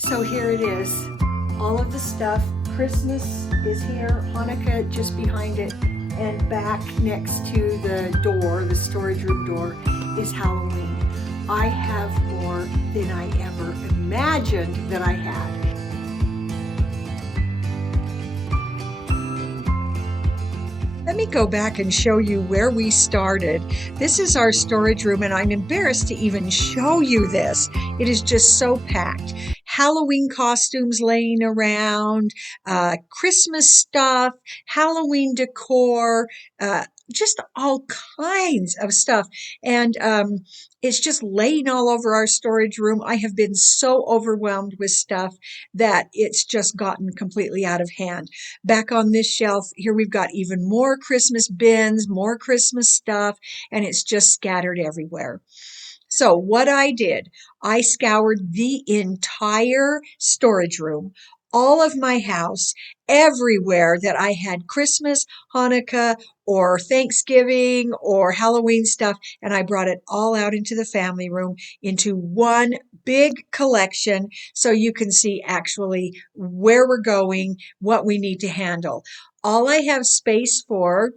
So here it is, all of the stuff. Christmas is here, Hanukkah just behind it, and back next to the door, the storage room door, is Halloween. I have more than I ever imagined that I had. Let me go back and show you where we started. This is our storage room, and I'm embarrassed to even show you this. It is just so packed. Halloween costumes laying around, Christmas stuff, Halloween decor, just all kinds of stuff. And it's just laying all over our storage room. I have been so overwhelmed with stuff that it's just gotten completely out of hand. Back on this shelf, here we've got even more Christmas bins, more Christmas stuff, and it's just scattered everywhere. So what I did, I scoured the entire storage room, all of my house, everywhere that I had Christmas, Hanukkah, or Thanksgiving or Halloween stuff, and I brought it all out into the family room into one big collection so you can see actually where we're going, what we need to handle. All I have space for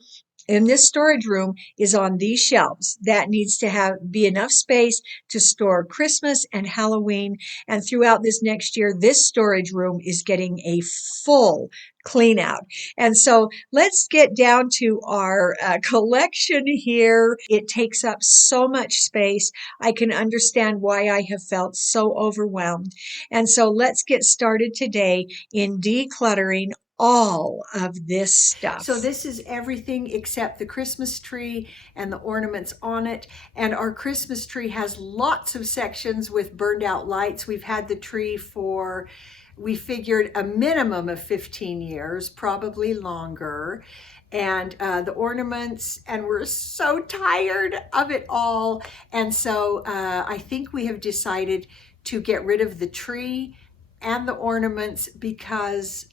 in this storage room is on these shelves. That needs to be enough space to store Christmas and Halloween. And throughout this next year, this storage room is getting a full clean out. And so let's get down to our collection here. It takes up so much space. I can understand why I have felt so overwhelmed. And so let's get started today in decluttering all of this stuff. So this is everything except the Christmas tree and the ornaments on it. And our Christmas tree has lots of sections with burned out lights. We've had the tree for, we figured, a minimum of 15 years, probably longer. And the ornaments, and we're so tired of it all. And so I think we have decided to get rid of the tree and the ornaments because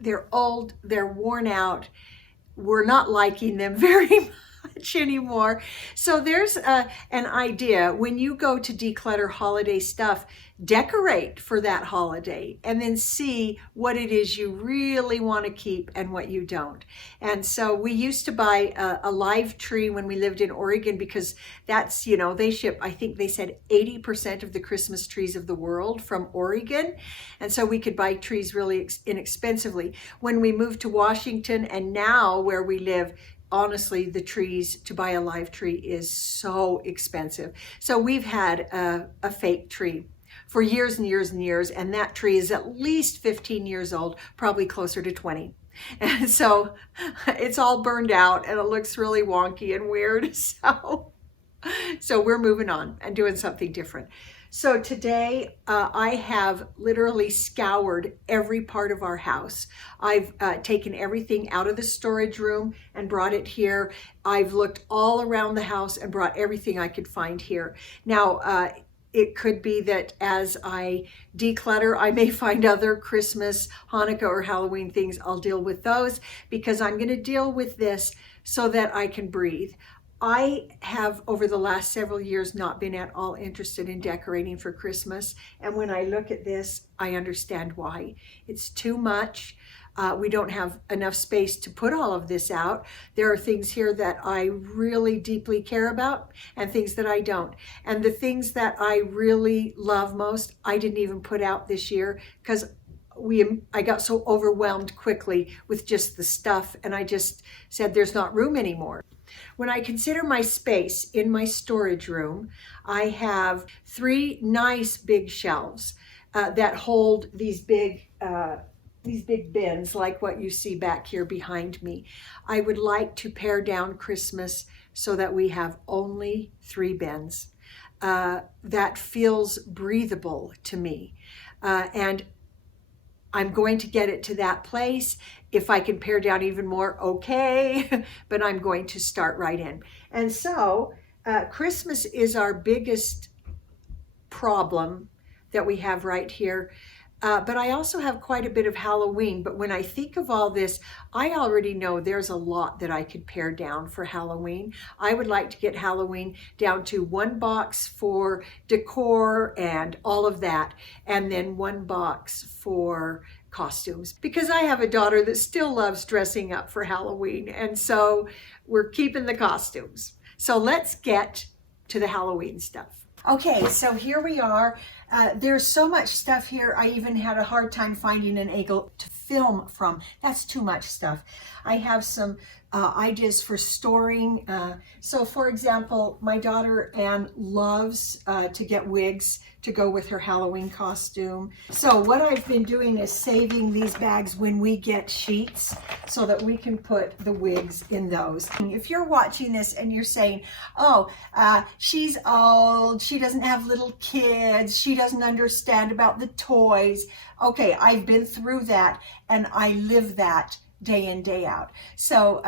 they're old, they're worn out. We're not liking them very much anymore. So there's an idea. When you go to Declutter Holiday stuff, decorate for that holiday and then see what it is you really want to keep and what you don't. And so we used to buy a live tree when we lived in Oregon because that's, they ship, I think they said 80% of the Christmas trees of the world from Oregon. And so we could buy trees really inexpensively. When we moved to Washington and now where we live, honestly, the trees, to buy a live tree is so expensive. So we've had a fake tree for years and years and years, and that tree is at least 15 years old, probably closer to 20. And so it's all burned out and it looks really wonky and weird. So we're moving on and doing something different. So today I have literally scoured every part of our house. I've taken everything out of the storage room and brought it here. I've looked all around the house and brought everything I could find here. Now, it could be that as I declutter, I may find other Christmas, Hanukkah, or Halloween things. I'll deal with those because I'm going to deal with this so that I can breathe. I have, over the last several years, not been at all interested in decorating for Christmas. And when I look at this, I understand why. It's too much. We don't have enough space to put all of this out. There are things here that I really deeply care about and things that I don't. And the things that I really love most, I didn't even put out this year because I got so overwhelmed quickly with just the stuff, and I just said there's not room anymore. When I consider my space in my storage room, I have 3 nice big shelves that hold these big bins like what you see back here behind me. I would like to pare down Christmas so that we have only 3 bins. That feels breathable to me. And I'm going to get it to that place. If I can pare down even more, okay, but I'm going to start right in. And so Christmas is our biggest problem that we have right here. but I also have quite a bit of Halloween. But when I think of all this, I already know there's a lot that I could pare down for Halloween. I would like to get Halloween down to one box for decor and all of that, and then one box for costumes, because I have a daughter that still loves dressing up for Halloween, and so we're keeping the costumes. So let's get to the Halloween stuff. Okay, so here we are. There's so much stuff here, I even had a hard time finding an angle to film from. That's too much stuff. I have some ideas for storing. So for example, my daughter Anne loves to get wigs to go with her Halloween costume. So what I've been doing is saving these bags when we get sheets so that we can put the wigs in those. If you're watching this and you're saying, oh, she's old, she doesn't have little kids, she doesn't understand about the toys. Okay, I've been through that and I live that day in, day out. So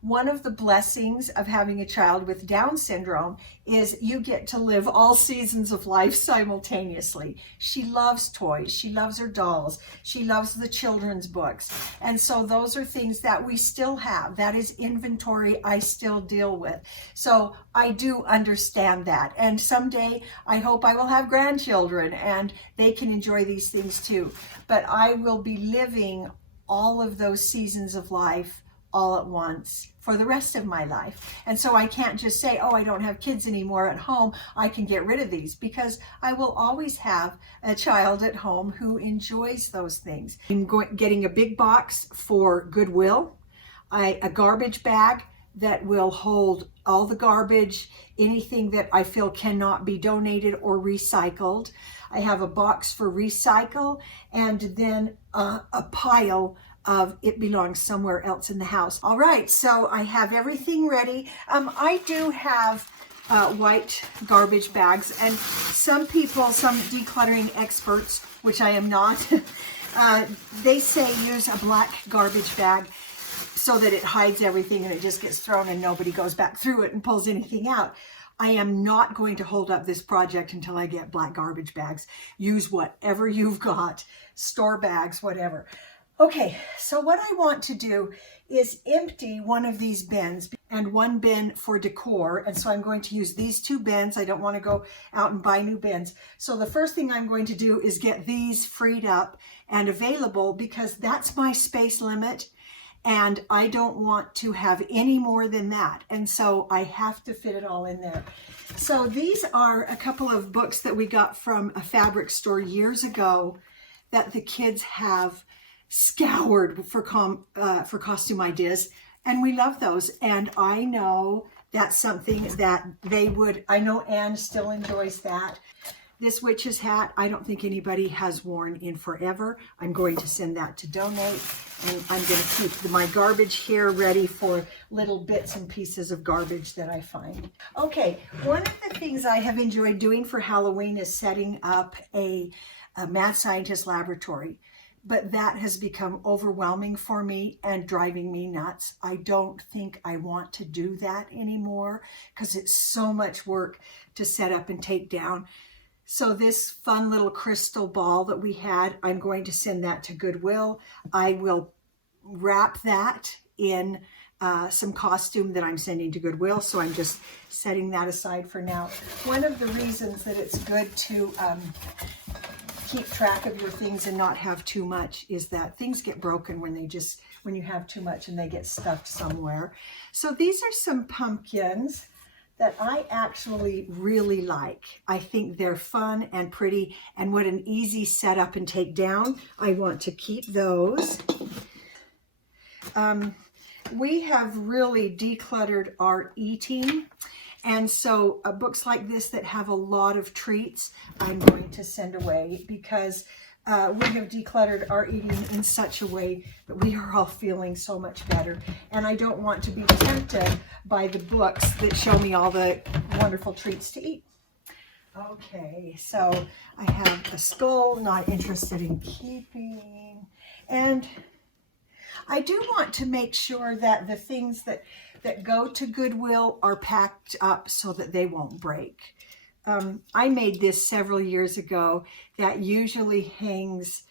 one of the blessings of having a child with Down syndrome is you get to live all seasons of life simultaneously. She loves toys, she loves her dolls, she loves the children's books. And so those are things that we still have. That is inventory I still deal with. So I do understand that. And someday I hope I will have grandchildren and they can enjoy these things too. But I will be living all of those seasons of life all at once for the rest of my life. And so I can't just say, oh, I don't have kids anymore at home, I can get rid of these, because I will always have a child at home who enjoys those things. I'm getting a big box for Goodwill, a garbage bag that will hold all the garbage, anything that I feel cannot be donated or recycled. I have a box for recycle, and then a pile of it belongs somewhere else in the house. All right, so I have everything ready. I do have white garbage bags, and some people, some decluttering experts, which I am not, they say use a black garbage bag so that it hides everything and it just gets thrown and nobody goes back through it and pulls anything out. I am not going to hold up this project until I get black garbage bags. Use whatever you've got, store bags, whatever. Okay, so what I want to do is empty one of these bins and one bin for decor. And so I'm going to use these two bins. I don't want to go out and buy new bins. So the first thing I'm going to do is get these freed up and available, because that's my space limit. And I don't want to have any more than that. And so I have to fit it all in there. So these are a couple of books that we got from a fabric store years ago that the kids have scoured for costume ideas. And we love those. And I know that's something that they would, I know Anne still enjoys that. This witch's hat, I don't think anybody has worn in forever. I'm going to send that to donate, and I'm going to keep my garbage here ready for little bits and pieces of garbage that I find. Okay, one of the things I have enjoyed doing for Halloween is setting up a mad scientist laboratory, but that has become overwhelming for me and driving me nuts. I don't think I want to do that anymore because it's so much work to set up and take down. So this fun little crystal ball that we had, I'm going to send that to Goodwill. I will wrap that in some costume that I'm sending to Goodwill. So I'm just setting that aside for now. One of the reasons that it's good to keep track of your things and not have too much is that things get broken when you have too much and they get stuffed somewhere. So these are some pumpkins that I actually really like. I think they're fun and pretty, and what an easy setup and take down. I want to keep those. We have really decluttered our eating, and so books like this that have a lot of treats, I'm going to send away, because we have decluttered our eating in such a way that we are all feeling so much better. And I don't want to be tempted by the books that show me all the wonderful treats to eat. Okay, so I have a skull, not interested in keeping. And I do want to make sure that the things that go to Goodwill are packed up so that they won't break. I made this several years ago that usually hangs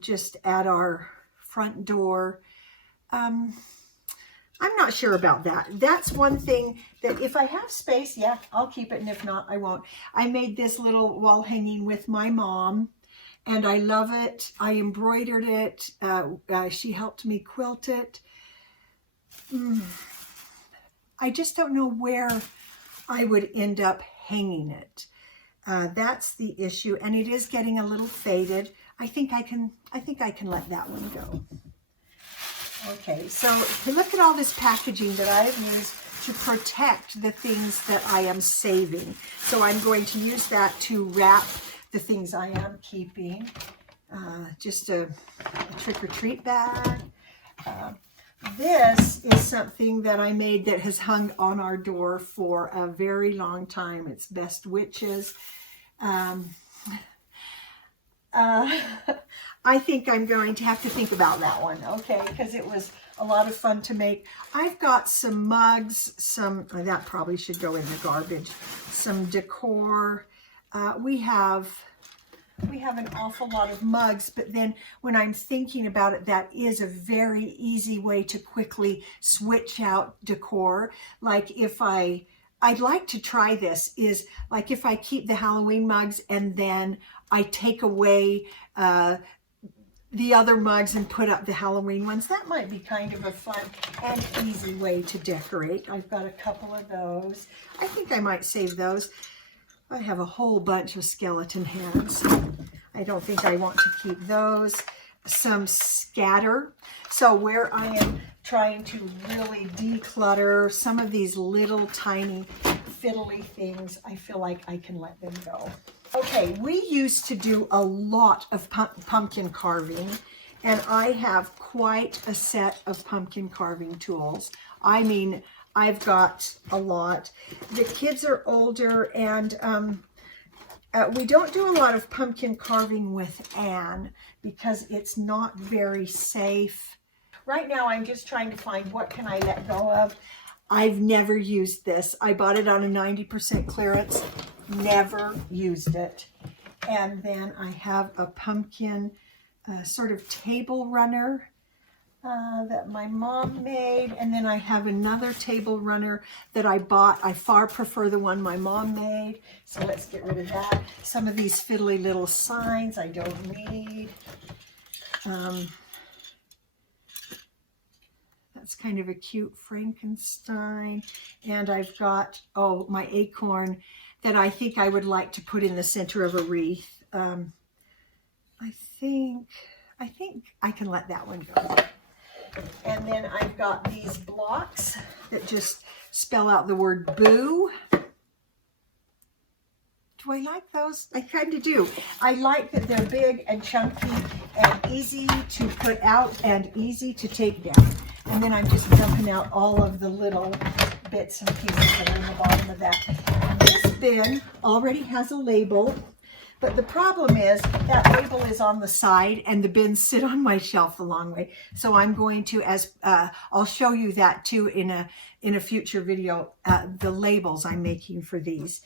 just at our front door. I'm not sure about that. That's one thing that if I have space, yeah, I'll keep it. And if not, I won't. I made this little wall hanging with my mom, and I love it. I embroidered it. She helped me quilt it. I just don't know where I would end up hanging it. That's the issue, and it is getting a little faded. I think I can let that one go. Okay, so look at all this packaging that I have used to protect the things that I am saving. So I'm going to use that to wrap the things I am keeping. Just a trick-or-treat bag. This is something that I made that has hung on our door for a very long time. It's Best Witches. I think I'm going to have to think about that one, okay, because it was a lot of fun to make. I've got some mugs, that probably should go in the garbage, some decor. We have an awful lot of mugs, but then when I'm thinking about it, that is a very easy way to quickly switch out decor. Like I'd like to try this, is like if I keep the Halloween mugs and then I take away the other mugs and put up the Halloween ones. That might be kind of a fun and easy way to decorate. I've got a couple of those. I think I might save those. I have a whole bunch of skeleton hands. I don't think I want to keep those. Some scatter. So where I am trying to really declutter some of these little tiny fiddly things, I feel like I can let them go. Okay, we used to do a lot of pumpkin carving, and I have quite a set of pumpkin carving tools. I mean, I've got a lot. The kids are older, and we don't do a lot of pumpkin carving with Anne because it's not very safe. Right now, I'm just trying to find what can I let go of. I've never used this. I bought it on a 90% clearance, never used it. And then I have a pumpkin sort of table runner that my mom made. And then I have another table runner that I bought. I far prefer the one my mom made. So let's get rid of that. Some of these fiddly little signs I don't need. That's kind of a cute Frankenstein. And I've got, oh, my acorn that I think I would like to put in the center of a wreath. I think I can let that one go. And then I've got these blocks that just spell out the word boo. Do I like those? I kind of do. I like that they're big and chunky and easy to put out and easy to take down. And then I'm just dumping out all of the little bits and pieces that are in the bottom of that. And this bin already has a label, but the problem is that label is on the side and the bins sit on my shelf a long way. So I'm going to, I'll show you that too in a future video, the labels I'm making for these.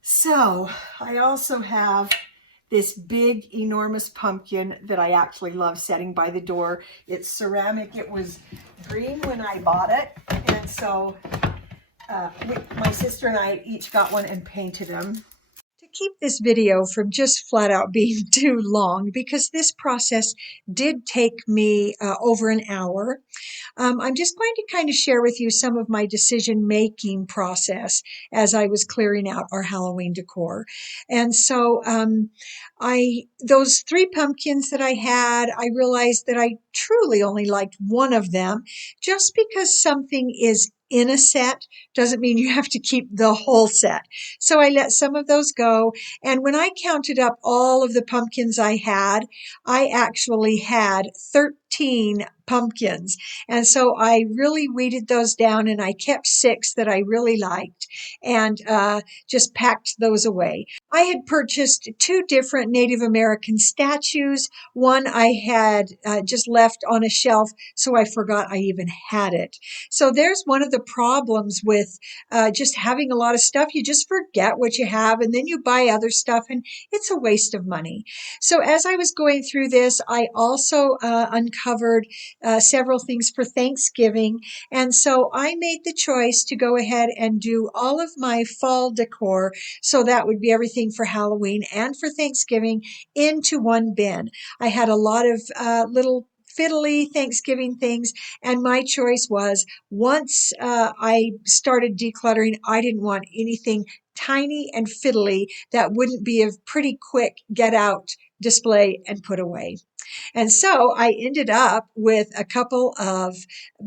So I also have this big, enormous pumpkin that I actually love setting by the door. It's ceramic. It was green when I bought it. And so my sister and I each got one and painted them. To keep this video from just flat out being too long, because this process did take me over an hour, I'm just going to kind of share with you some of my decision-making process as I was clearing out our Halloween decor. And so those 3 pumpkins that I had, I realized that I truly only liked one of them. Just because something is in a set doesn't mean you have to keep the whole set. So I let some of those go. And when I counted up all of the pumpkins I had, I actually had 13 15 pumpkins. And so I really weeded those down and I kept 6 that I really liked and just packed those away. I had purchased 2 different Native American statues. One I had just left on a shelf, so I forgot I even had it. So there's one of the problems with just having a lot of stuff. You just forget what you have and then you buy other stuff and it's a waste of money. So as I was going through this, I also uncovered several things for Thanksgiving. And so I made the choice to go ahead and do all of my fall decor. So that would be everything for Halloween and for Thanksgiving into one bin. I had a lot of little fiddly Thanksgiving things. And my choice was once I started decluttering, I didn't want anything tiny and fiddly that wouldn't be a pretty quick get out, display, and put away. And so I ended up with a couple of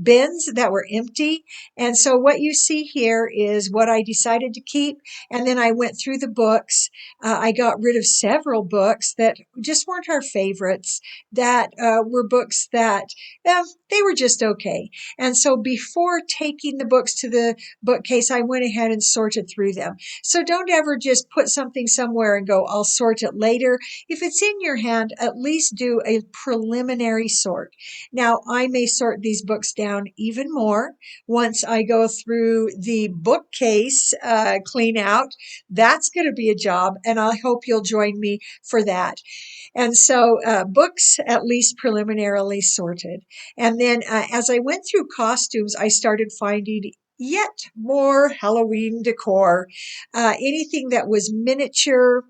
bins that were empty. And so what you see here is what I decided to keep. And then I went through the books. I got rid of several books that just weren't our favorites, that were books that they were just okay. And so before taking the books to the bookcase, I went ahead and sorted through them. So don't ever just put something somewhere and go, I'll sort it later. If it's in your hand, at least do a preliminary sort. Now, I may sort these books down even more once I go through the bookcase clean out. That's going to be a job, and I hope you'll join me for that. And so books at least preliminarily sorted. And then as I went through costumes, I started finding yet more Halloween decor. Anything that was miniature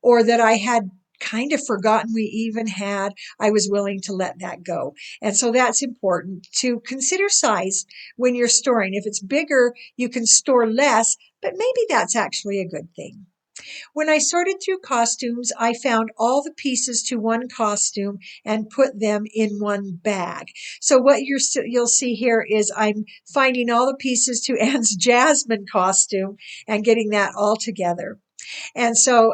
or that I had kind of forgotten we even had, I was willing to let that go. And so that's important to consider size when you're storing. If it's bigger, you can store less, but maybe that's actually a good thing. When I sorted through costumes, I found all the pieces to one costume and put them in one bag. So what you'll see here is I'm finding all the pieces to Anne's Jasmine costume and getting that all together. And so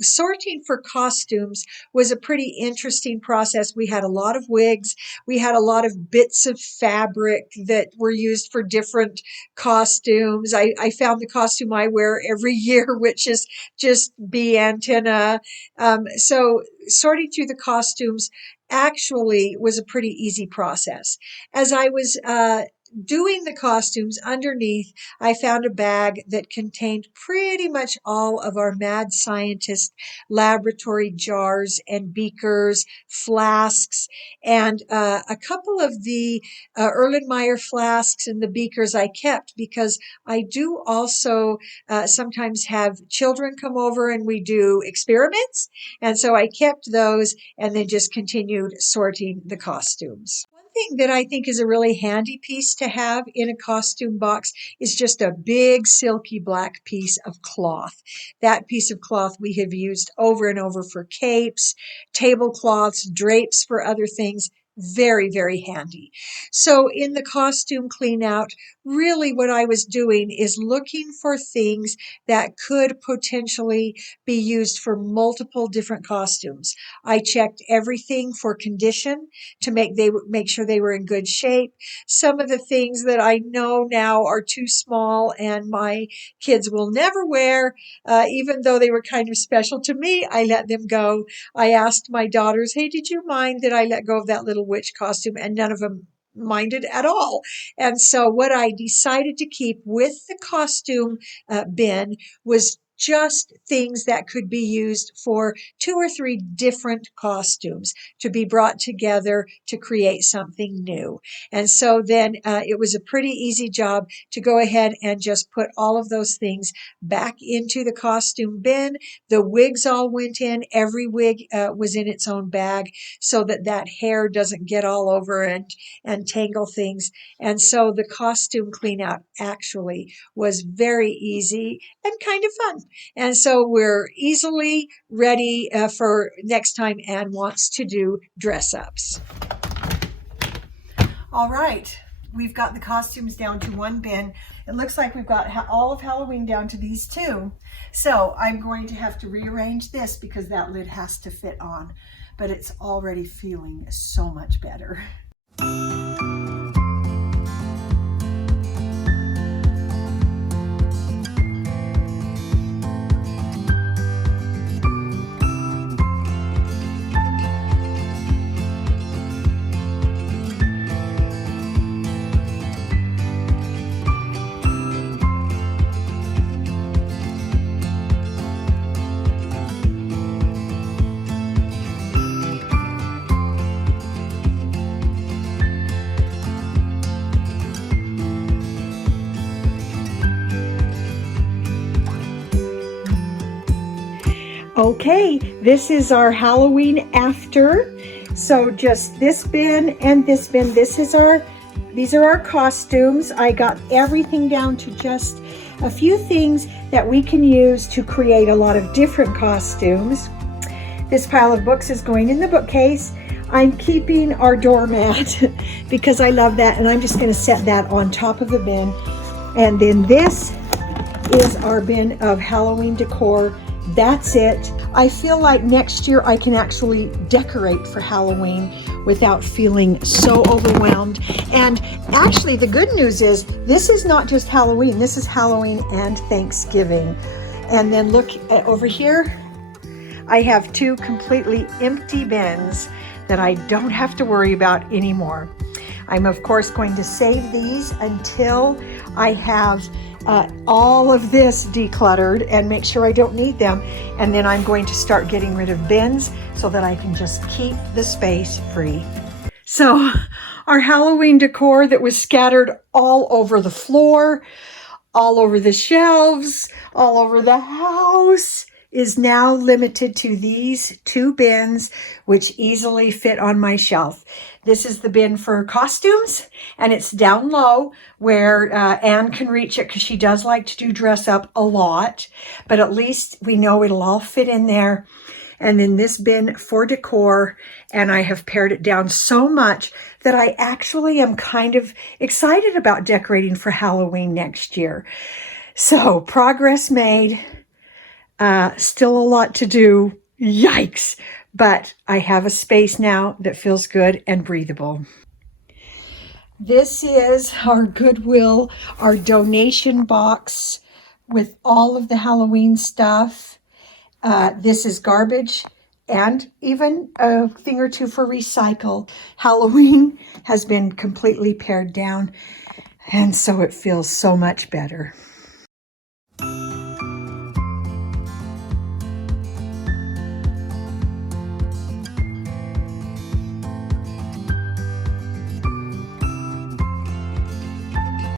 sorting for costumes was a pretty interesting process. We had a lot of wigs. We had a lot of bits of fabric that were used for different costumes. I found the costume I wear every year, which is just bee antenna. So sorting through the costumes actually was a pretty easy process. As I was doing the costumes underneath, I found a bag that contained pretty much all of our mad scientist laboratory jars and beakers, flasks, and a couple of the Erlenmeyer flasks and the beakers I kept because I do also sometimes have children come over and we do experiments. And so I kept those and then just continued sorting the costumes. One thing that I think is a really handy piece to have in a costume box is just a big silky black piece of cloth. That piece of cloth we have used over and over for capes, tablecloths, drapes for other things. Very, very handy. So in the costume clean out, really what I was doing is looking for things that could potentially be used for multiple different costumes. I checked everything for condition to make sure they were in good shape. Some of the things that I know now are too small and my kids will never wear, even though they were kind of special to me, I let them go. I asked my daughters, hey, did you mind that I let go of that little witch costume? And none of them minded at all. And so what I decided to keep with the costume bin was just things that could be used for 2 or 3 different costumes to be brought together to create something new. And so then it was a pretty easy job to go ahead and just put all of those things back into the costume bin. The wigs all went in. Every wig was in its own bag so that that hair doesn't get all over and tangle things. And so the costume clean out actually was very easy and kind of fun. And so we're easily ready for next time Anne wants to do dress ups. All right, we've got the costumes down to one bin. It looks like we've got all of Halloween down to these 2. So I'm going to have to rearrange this because that lid has to fit on. but it's already feeling so much better. Okay, this is our Halloween after. So just this bin and this bin. These are our costumes. I got everything down to just a few things that we can use to create a lot of different costumes. This pile of books is going in the bookcase. I'm keeping our doormat because I love that, and I'm just going to set that on top of the bin. And then this is our bin of Halloween decor. That's it. I feel like next year I can actually decorate for Halloween without feeling so overwhelmed. And actually the good news is this is not just Halloween, this is Halloween and Thanksgiving. And then look over here, I have two completely empty bins that I don't have to worry about anymore. I'm of course going to save these until I have all of this decluttered and make sure I don't need them. And then I'm going to start getting rid of bins so that I can just keep the space free. So our Halloween decor that was scattered all over the floor, all over the shelves, all over the house is now limited to these two bins, which easily fit on my shelf. This is the bin for costumes, and it's down low where Anne can reach it because she does like to do dress up a lot, but at least we know it'll all fit in there. And then this bin for decor, and I have pared it down so much that I actually am kind of excited about decorating for Halloween next year. So progress made. Still a lot to do. Yikes. But I have a space now that feels good and breathable. This is our Goodwill, our donation box with all of the Halloween stuff. This is garbage and even a thing or two for recycle. Halloween has been completely pared down, and so it feels so much better.